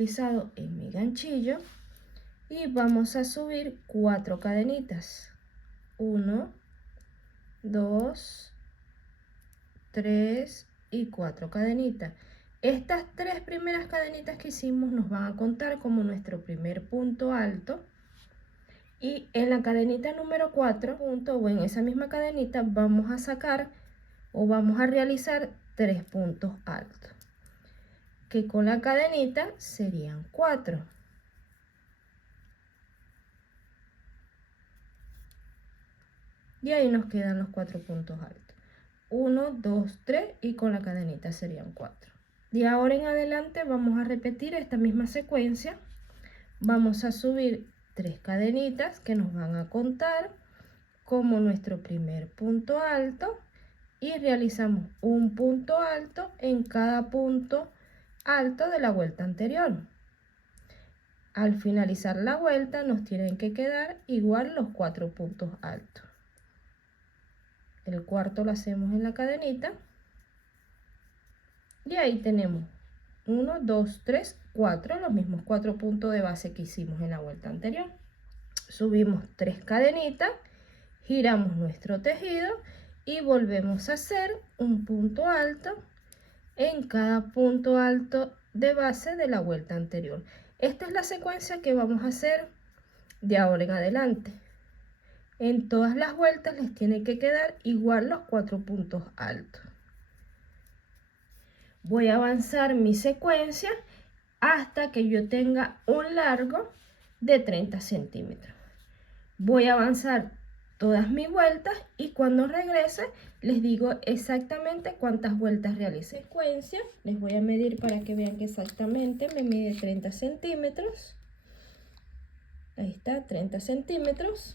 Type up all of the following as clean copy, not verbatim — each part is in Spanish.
utilizado en mi ganchillo y vamos a subir 4 cadenitas. 1, 2, 3 y 4 cadenitas. Estas 3 primeras cadenitas que hicimos nos van a contar como nuestro primer punto alto. Y en la cadenita número 4, o en esa misma cadenita, vamos a sacar o vamos a realizar 3 puntos altos, que con la cadenita serían 4. Y ahí nos quedan los 4 puntos altos. 1, 2, 3 y con la cadenita serían 4. De ahora en adelante vamos a repetir esta misma secuencia. Vamos a subir 3 cadenitas que nos van a contar como nuestro primer punto alto y realizamos un punto alto en cada punto alto de la vuelta anterior. Al finalizar la vuelta nos tienen que quedar igual los 4 puntos altos. El cuarto lo hacemos en la cadenita y ahí tenemos 1, 2, 3, 4, los mismos 4 puntos de base que hicimos en la vuelta anterior. Subimos 3 cadenitas, giramos nuestro tejido y volvemos a hacer un punto alto en cada punto alto de base de la vuelta anterior. Esta es la secuencia que vamos a hacer de ahora en adelante. En todas las vueltas les tiene que quedar igual los 4 puntos altos. Voy a avanzar mi secuencia hasta que yo tenga un largo de 30 centímetros. Voy a avanzar todas mis vueltas y cuando regrese les digo exactamente cuántas vueltas realicé. Secuencia, les voy a medir para que vean que exactamente me mide 30 centímetros. Ahí está, 30 centímetros.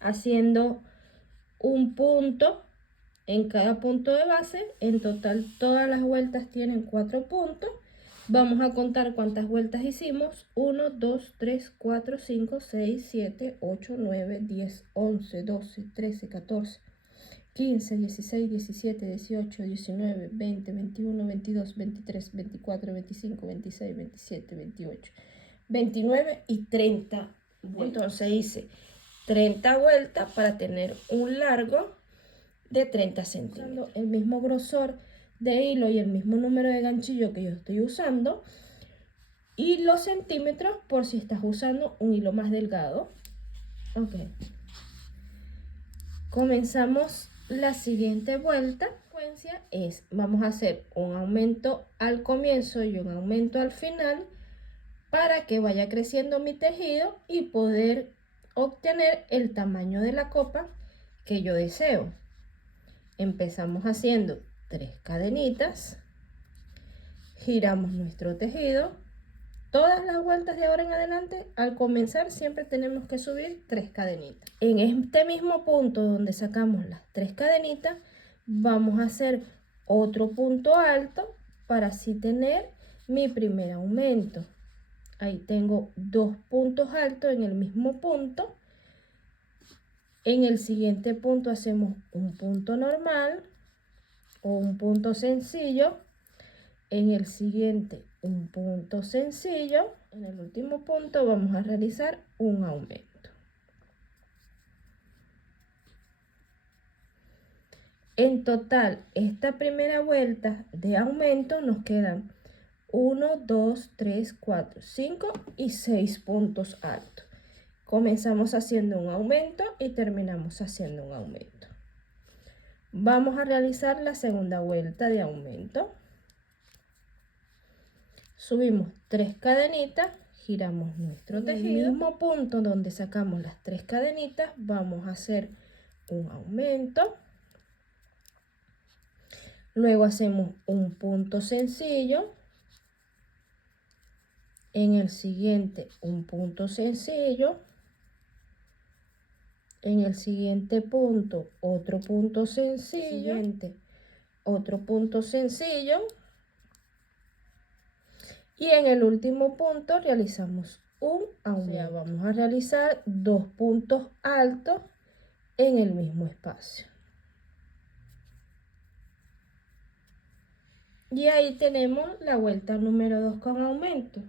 Haciendo un punto en cada punto de base. En total todas las vueltas tienen 4 puntos. Vamos a contar cuántas vueltas hicimos. 1, 2, 3, 4, 5, 6, 7, 8, 9, 10, 11, 12, 13, 14, 15, 16, 17, 18, 19, 20, 21, 22, 23, 24, 25, 26, 27, 28, 29 y 30 vueltas. Entonces hice 30 vueltas para tener un largo de 30 centímetros. El mismo grosor de hilo y el mismo número de ganchillo que yo estoy usando y los centímetros por si estás usando un hilo más delgado. Ok, comenzamos la siguiente vuelta. La secuencia es, vamos a hacer un aumento al comienzo y un aumento al final para que vaya creciendo mi tejido y poder obtener el tamaño de la copa que yo deseo. Empezamos haciendo 3 cadenitas, giramos nuestro tejido. Todas las vueltas de ahora en adelante, al comenzar siempre tenemos que subir 3 cadenitas. En este mismo punto donde sacamos las 3 cadenitas, vamos a hacer otro punto alto para así tener mi primer aumento. Ahí tengo 2 puntos altos en el mismo punto. En el siguiente punto hacemos un punto normal o un punto sencillo. En el siguiente un punto sencillo. En el último punto vamos a realizar un aumento. En total, esta primera vuelta de aumento nos quedan 1, 2, 3, 4, 5 y 6 puntos altos. Comenzamos haciendo un aumento y terminamos haciendo un aumento. Vamos a realizar la segunda vuelta de aumento. Subimos 3 cadenitas, giramos nuestro tejido. En el mismo punto donde sacamos las 3 cadenitas, vamos a hacer un aumento. Luego hacemos un punto sencillo. En el siguiente, un punto sencillo. En el siguiente punto, otro punto sencillo. Otro punto sencillo. Y en el último punto realizamos un aumento. O sea, vamos a realizar 2 puntos altos en el mismo espacio. Y ahí tenemos la vuelta número 2 con aumento.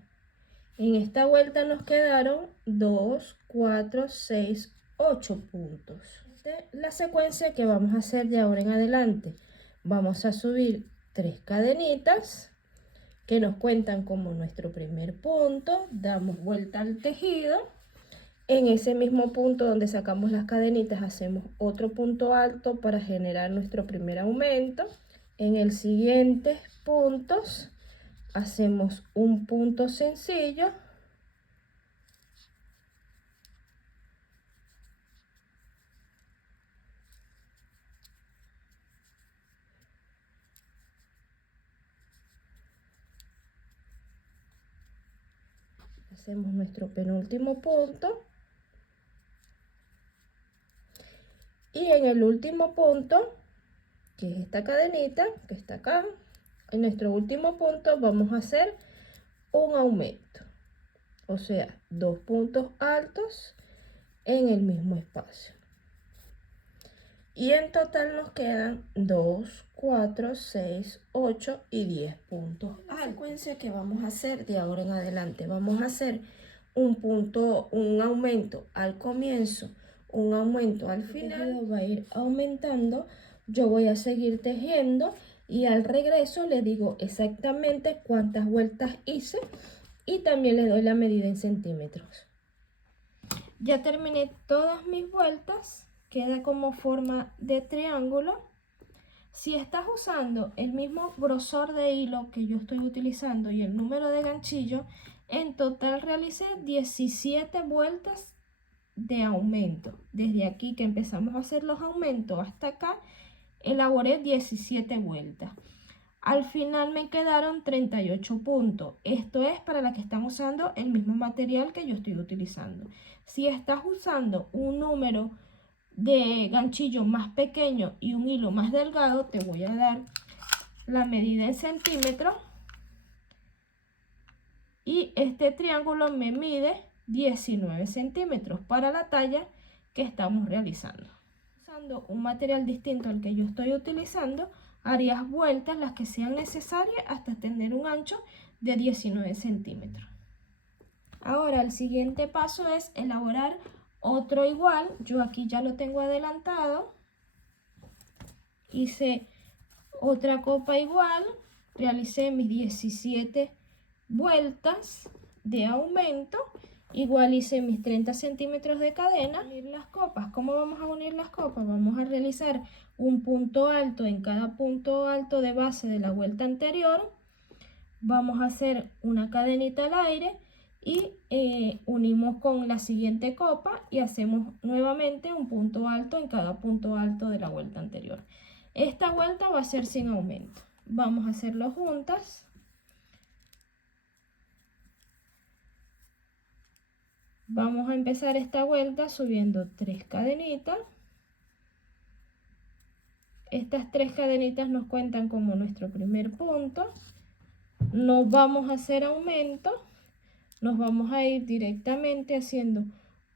En esta vuelta nos quedaron 2, 4, 6, 8 puntos. La secuencia que vamos a hacer de ahora en adelante. Vamos a subir 3 cadenitas que nos cuentan como nuestro primer punto. Damos vuelta al tejido. En ese mismo punto donde sacamos las cadenitas hacemos otro punto alto para generar nuestro primer aumento. En el siguiente puntos hacemos un punto sencillo, hacemos nuestro penúltimo punto y en el último punto, que es esta cadenita que está acá, en nuestro último punto vamos a hacer un aumento, o sea, 2 puntos altos en el mismo espacio. Y en total nos quedan 2, 4, 6, 8 y 10 puntos. La secuencia que vamos a hacer de ahora en adelante, vamos a hacer un aumento al comienzo, un aumento al final, va a ir aumentando. Yo voy a seguir tejiendo y al regreso le digo exactamente cuántas vueltas hice y también le doy la medida en centímetros. Ya terminé todas mis vueltas, queda como forma de triángulo. Si estás usando el mismo grosor de hilo que yo estoy utilizando y el número de ganchillo, en total realicé 17 vueltas de aumento. Desde aquí que empezamos a hacer los aumentos hasta acá, elaboré 17 vueltas. Al final me quedaron 38 puntos. Esto es para las que están usando el mismo material que yo estoy utilizando. Si estás usando un número de ganchillo más pequeño y un hilo más delgado, te voy a dar la medida en centímetros. Y este triángulo me mide 19 centímetros para la talla que estamos realizando. Usando un material distinto al que yo estoy utilizando, harías vueltas las que sean necesarias hasta tener un ancho de 19 centímetros. Ahora el siguiente paso es elaborar otro igual. Yo aquí ya lo tengo adelantado. Hice otra copa igual, realicé mis 17 vueltas de aumento. Igual hice mis 30 centímetros de cadena. Unir las copas. ¿Cómo vamos a unir las copas? Vamos a realizar un punto alto en cada punto alto de base de la vuelta anterior. Vamos a hacer una cadenita al aire y unimos con la siguiente copa y hacemos nuevamente un punto alto en cada punto alto de la vuelta anterior. Esta vuelta va a ser sin aumento. Vamos a hacerlo juntas. Vamos a empezar esta vuelta subiendo 3 cadenitas. Estas 3 cadenitas nos cuentan como nuestro primer punto. No vamos a hacer aumento. Nos vamos a ir directamente haciendo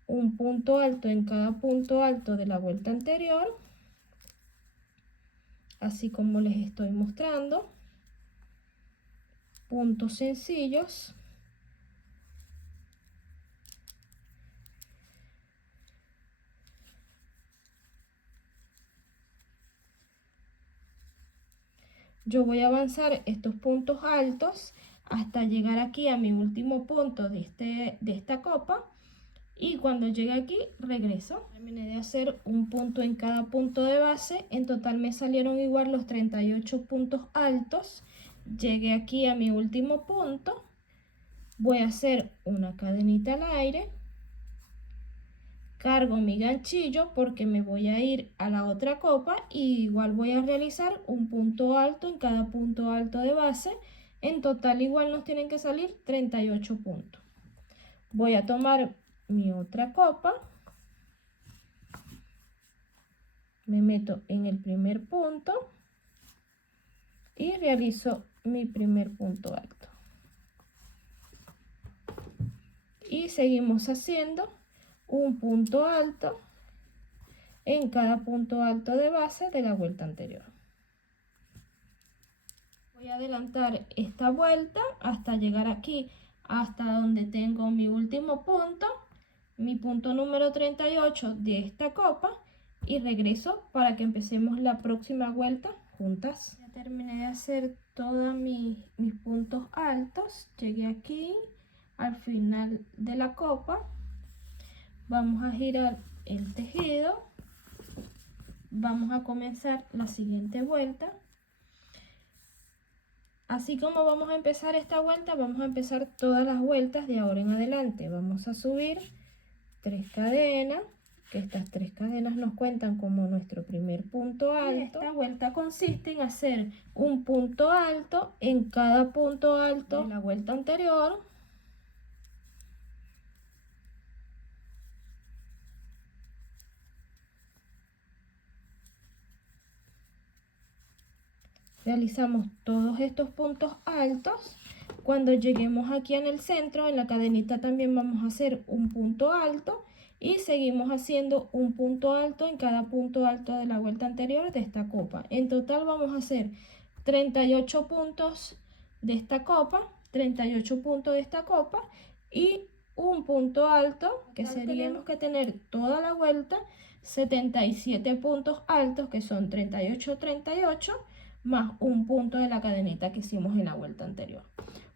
un punto alto en cada punto alto de la vuelta anterior. Así como les estoy mostrando. Puntos sencillos. Yo voy a avanzar estos puntos altos hasta llegar aquí a mi último punto de esta copa. Y cuando llegue aquí, regreso. Terminé de hacer un punto en cada punto de base. En total me salieron igual los 38 puntos altos. Llegué aquí a mi último punto. Voy a hacer una cadenita al aire. Cargo mi ganchillo porque me voy a ir a la otra copa y igual voy a realizar un punto alto en cada punto alto de base. En total igual nos tienen que salir 38 puntos. Voy a tomar mi otra copa. Me meto en el primer punto y realizo mi primer punto alto. Y seguimos haciendo un punto alto en cada punto alto de base de la vuelta anterior. Voy a adelantar esta vuelta hasta llegar aquí, hasta donde tengo mi último punto, mi punto número 38 de esta copa, y regreso para que empecemos la próxima vuelta juntas. Ya terminé de hacer todos mis puntos altos, llegué aquí al final de la copa. Vamos a girar el tejido, vamos a comenzar la siguiente vuelta. Así como vamos a empezar esta vuelta, vamos a empezar todas las vueltas de ahora en adelante. Vamos a subir 3 cadenas, que estas 3 cadenas nos cuentan como nuestro primer punto alto. Esta vuelta consiste en hacer un punto alto en cada punto alto de la vuelta anterior. Realizamos todos estos puntos altos. Cuando lleguemos aquí en el centro, en la cadenita también vamos a hacer un punto alto y seguimos haciendo un punto alto en cada punto alto de la vuelta anterior de esta copa. En total vamos a hacer 38 puntos de esta copa, 38 puntos de esta copa y un punto alto, que seríamos que tener toda la vuelta 77 puntos altos, que son 38, 38, más un punto de la cadenita que hicimos en la vuelta anterior.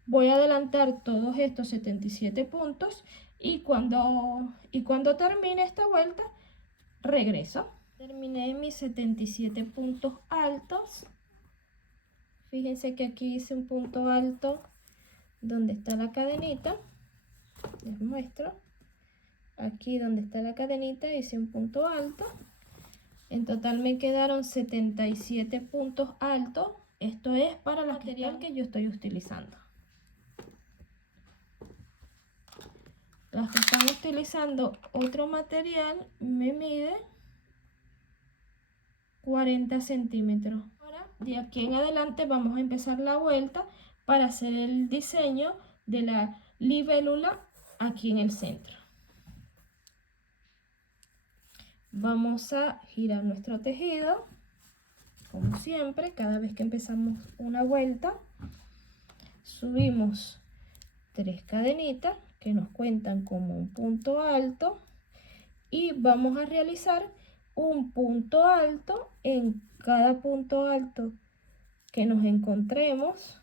Voy a adelantar todos estos 77 puntos y cuando termine esta vuelta regreso. Terminé mis 77 puntos altos. Fíjense que aquí hice un punto alto donde está la cadenita. Les muestro. Aquí donde está la cadenita hice un punto alto. En total me quedaron 77 puntos altos. Esto es para el material que yo estoy utilizando. Las que están utilizando otro material me mide 40 centímetros. Ahora, de aquí en adelante vamos a empezar la vuelta para hacer el diseño de la libélula aquí en el centro. Vamos a girar nuestro tejido, como siempre, cada vez que empezamos una vuelta, subimos 3 cadenitas que nos cuentan como un punto alto y vamos a realizar un punto alto en cada punto alto que nos encontremos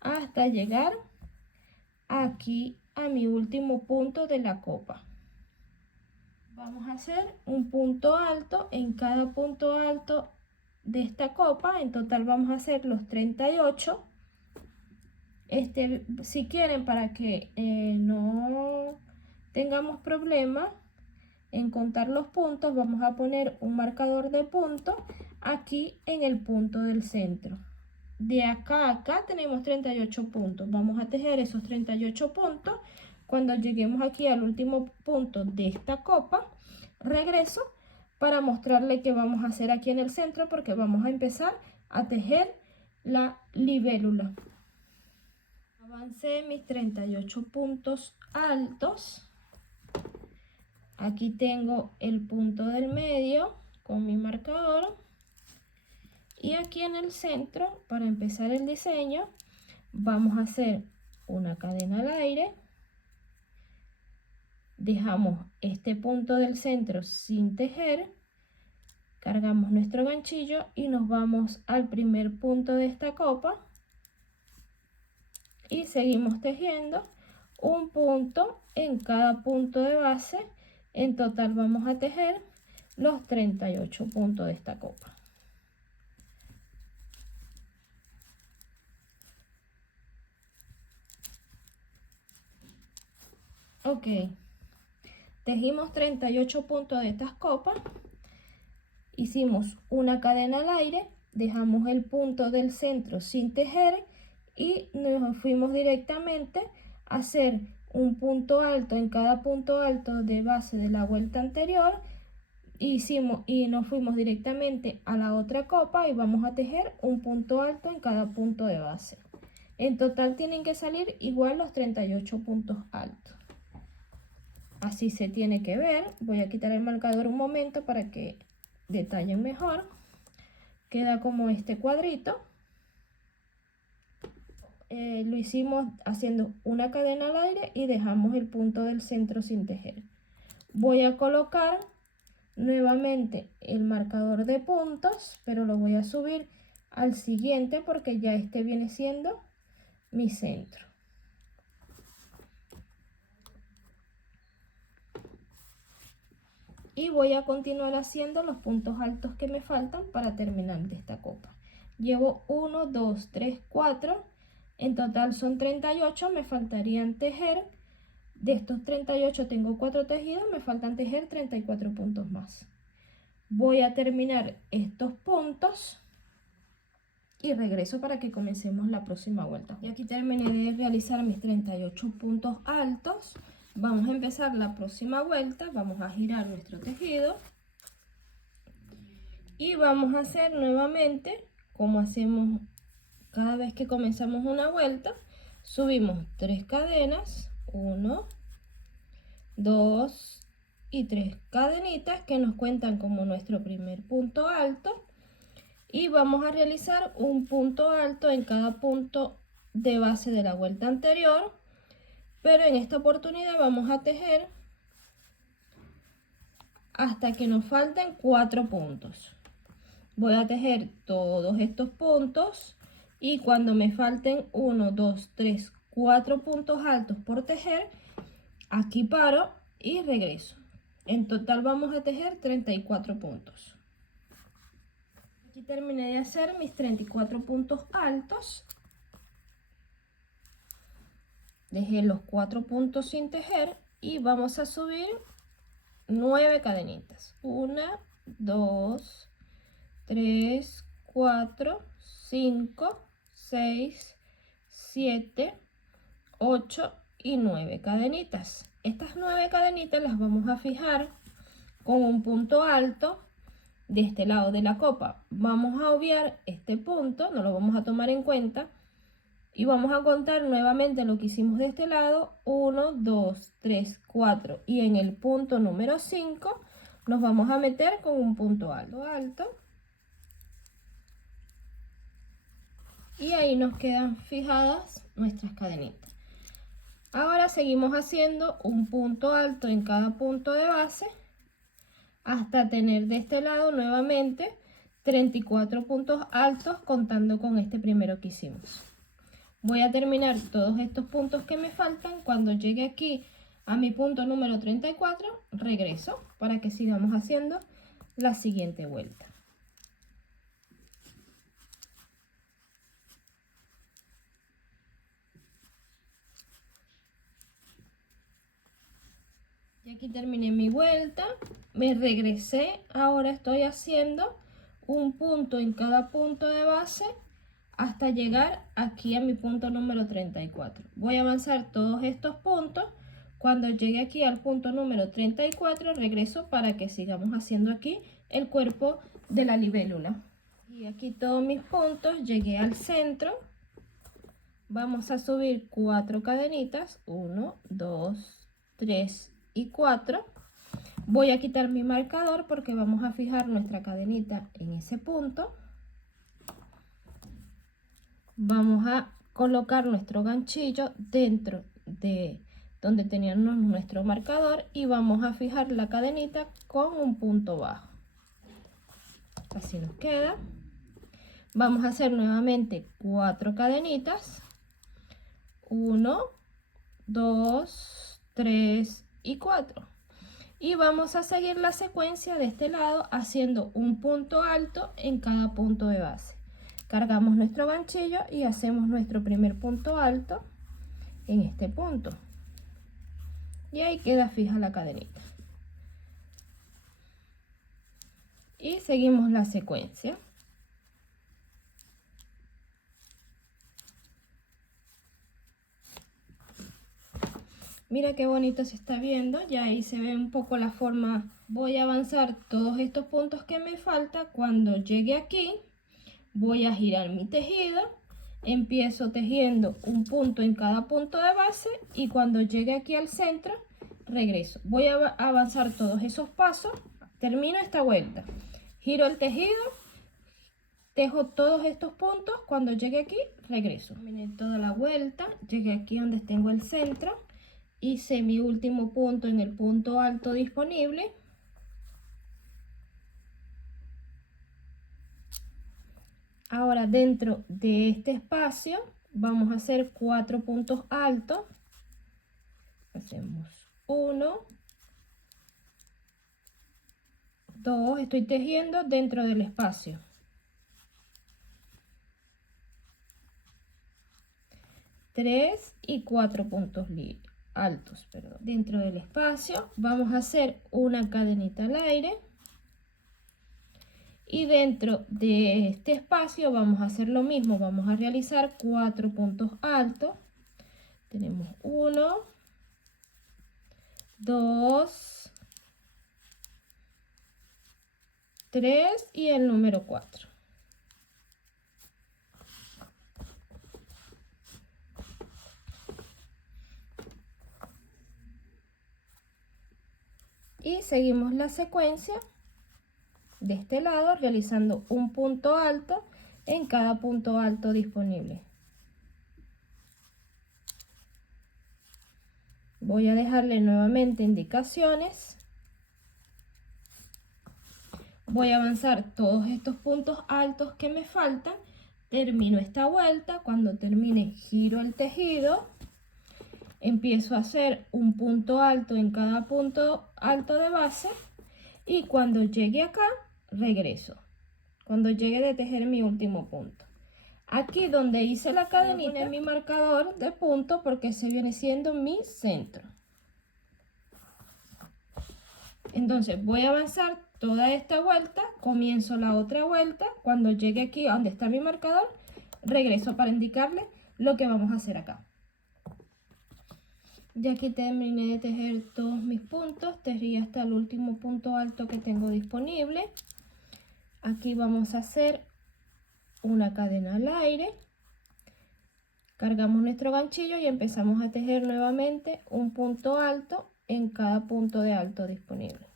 hasta llegar aquí a mi último punto de la copa. Vamos a hacer un punto alto en cada punto alto de esta copa. En total vamos a hacer los 38. Si quieren, para que no tengamos problemas en contar los puntos, vamos a poner un marcador de puntos aquí en el punto del centro. De acá a acá tenemos 38 puntos. Vamos a tejer esos 38 puntos. Cuando lleguemos aquí al último punto de esta copa, regreso para mostrarle qué vamos a hacer aquí en el centro, porque vamos a empezar a tejer la libélula. Avancé mis 38 puntos altos. Aquí tengo el punto del medio con mi marcador. Y aquí en el centro, para empezar el diseño, vamos a hacer una cadena al aire. Dejamos este punto del centro sin tejer. Cargamos nuestro ganchillo y nos vamos al primer punto de esta copa. Y seguimos tejiendo un punto en cada punto de base. En total vamos a tejer los 38 puntos de esta copa. Ok, tejimos 38 puntos de estas copas, hicimos una cadena al aire, dejamos el punto del centro sin tejer y nos fuimos directamente a hacer un punto alto en cada punto alto de base de la vuelta anterior. Y nos fuimos directamente a la otra copa y vamos a tejer un punto alto en cada punto de base. En total tienen que salir igual los 38 puntos altos. Así se tiene que ver. Voy a quitar el marcador un momento para que detallen mejor. Queda como este cuadrito. lo hicimos haciendo una cadena al aire y dejamos el punto del centro sin tejer. Voy a colocar nuevamente el marcador de puntos, pero lo voy a subir al siguiente porque ya este viene siendo mi centro. Y voy a continuar haciendo los puntos altos que me faltan para terminar de esta copa. Llevo 1, 2, 3, 4. En total son 38. Me faltarían tejer. De estos 38 tengo 4 tejidos. Me faltan tejer 34 puntos más. Voy a terminar estos puntos y regreso para que comencemos la próxima vuelta. Y aquí terminé de realizar mis 38 puntos altos. Vamos a empezar la próxima vuelta. Vamos a girar nuestro tejido y vamos a hacer nuevamente como hacemos cada vez que comenzamos una vuelta. Subimos 3 cadenas, 1, 2 y 3 cadenitas que nos cuentan como nuestro primer punto alto, y vamos a realizar un punto alto en cada punto de base de la vuelta anterior, pero en esta oportunidad vamos a tejer hasta que nos falten 4 puntos. Voy a tejer todos estos puntos y cuando me falten 1, 2, 3, 4 puntos altos por tejer, aquí paro y regreso. En total vamos a tejer 34 puntos. Aquí terminé de hacer mis 34 puntos altos. Dejé los 4 puntos sin tejer y vamos a subir 9 cadenitas. 1, 2, 3, 4, 5, 6, 7, 8 y 9 cadenitas. Estas 9 cadenitas las vamos a fijar con un punto alto de este lado de la copa. Vamos a obviar este punto, no lo vamos a tomar en cuenta, y vamos a contar nuevamente lo que hicimos de este lado. 1, 2, 3, 4 y en el punto número 5 nos vamos a meter con un punto alto. Y ahí nos quedan fijadas nuestras cadenitas. Ahora seguimos haciendo un punto alto en cada punto de base hasta tener de este lado nuevamente 34 puntos altos contando con este primero que hicimos. Voy a terminar todos estos puntos que me faltan. Cuando llegue aquí a mi punto número 34, regreso para que sigamos haciendo la siguiente vuelta. Y aquí terminé mi vuelta, me regresé, ahora estoy haciendo un punto en cada punto de base hasta llegar aquí a mi punto número 34. Voy a avanzar todos estos puntos. Cuando llegue aquí al punto número 34, regreso para que sigamos haciendo aquí el cuerpo de la libélula. Y aquí todos mis puntos, llegué al centro. Vamos a subir 4 cadenitas, 1, 2, 3 y 4. Voy a quitar mi marcador porque vamos a fijar nuestra cadenita en ese punto. Vamos a colocar nuestro ganchillo dentro de donde teníamos nuestro marcador y vamos a fijar la cadenita con un punto bajo. Así nos queda. Vamos a hacer nuevamente 4 cadenitas. 1, 2, 3 y 4. Y vamos a seguir la secuencia de este lado haciendo un punto alto en cada punto de base. Cargamos nuestro ganchillo y hacemos nuestro primer punto alto en este punto. Y ahí queda fija la cadenita. Y seguimos la secuencia. Mira qué bonito se está viendo, ya ahí se ve un poco la forma. Voy a avanzar todos estos puntos que me falta. Cuando llegue aquí, voy a girar mi tejido, empiezo tejiendo un punto en cada punto de base y cuando llegue aquí al centro, regreso. Voy a avanzar todos esos pasos, termino esta vuelta, giro el tejido, tejo todos estos puntos, cuando llegue aquí, regreso. Terminé toda la vuelta, llegué aquí donde tengo el centro, hice mi último punto en el punto alto disponible. Ahora dentro de este espacio vamos a hacer 4 puntos altos. Hacemos 1, 2, estoy tejiendo dentro del espacio. 3 y 4 puntos altos, perdón. Dentro del espacio vamos a hacer una cadenita al aire. Y dentro de este espacio vamos a hacer lo mismo, vamos a realizar 4 puntos altos. Tenemos 1, 2, 3 y el número 4. Y seguimos la secuencia de este lado realizando un punto alto en cada punto alto disponible. Voy a dejarle nuevamente indicaciones. Voy a avanzar todos estos puntos altos que me faltan. Termino esta vuelta. Cuando termine, giro el tejido. Empiezo a hacer un punto alto en cada punto alto de base. Y cuando llegue acá, regreso. Cuando llegue de tejer mi último punto. Aquí donde hice la cadenita, voy a poner mi marcador de punto porque ese viene siendo mi centro. Entonces voy a avanzar toda esta vuelta, comienzo la otra vuelta. Cuando llegue aquí donde está mi marcador, regreso para indicarle lo que vamos a hacer acá. Ya aquí terminé de tejer todos mis puntos, tejí hasta el último punto alto que tengo disponible. Aquí vamos a hacer una cadena al aire, cargamos nuestro ganchillo y empezamos a tejer nuevamente un punto alto en cada punto de alto disponible.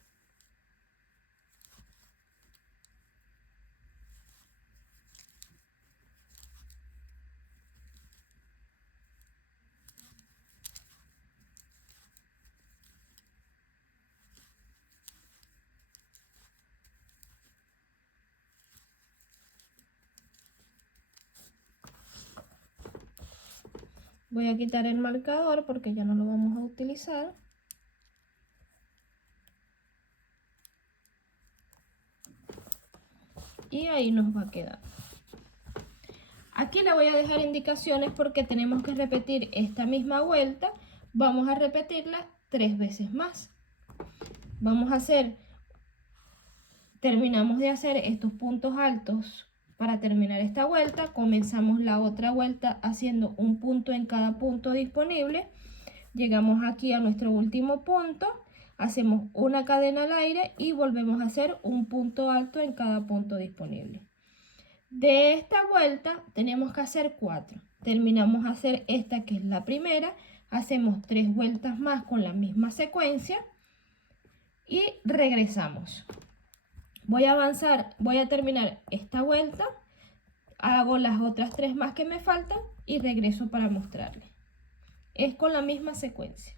Voy a quitar el marcador porque ya no lo vamos a utilizar. Y ahí nos va a quedar. Aquí le voy a dejar indicaciones porque tenemos que repetir esta misma vuelta. Vamos a repetirla 3 veces más. Vamos a hacer, terminamos de hacer estos puntos altos. Para terminar esta vuelta, comenzamos la otra vuelta haciendo un punto en cada punto disponible. Llegamos aquí a nuestro último punto, hacemos una cadena al aire y volvemos a hacer un punto alto en cada punto disponible. De esta vuelta tenemos que hacer 4. Terminamos de hacer esta que es la primera, hacemos 3 vueltas más con la misma secuencia y regresamos. Voy a avanzar, voy a terminar esta vuelta, hago las otras 3 más que me faltan y regreso para mostrarles. Es con la misma secuencia.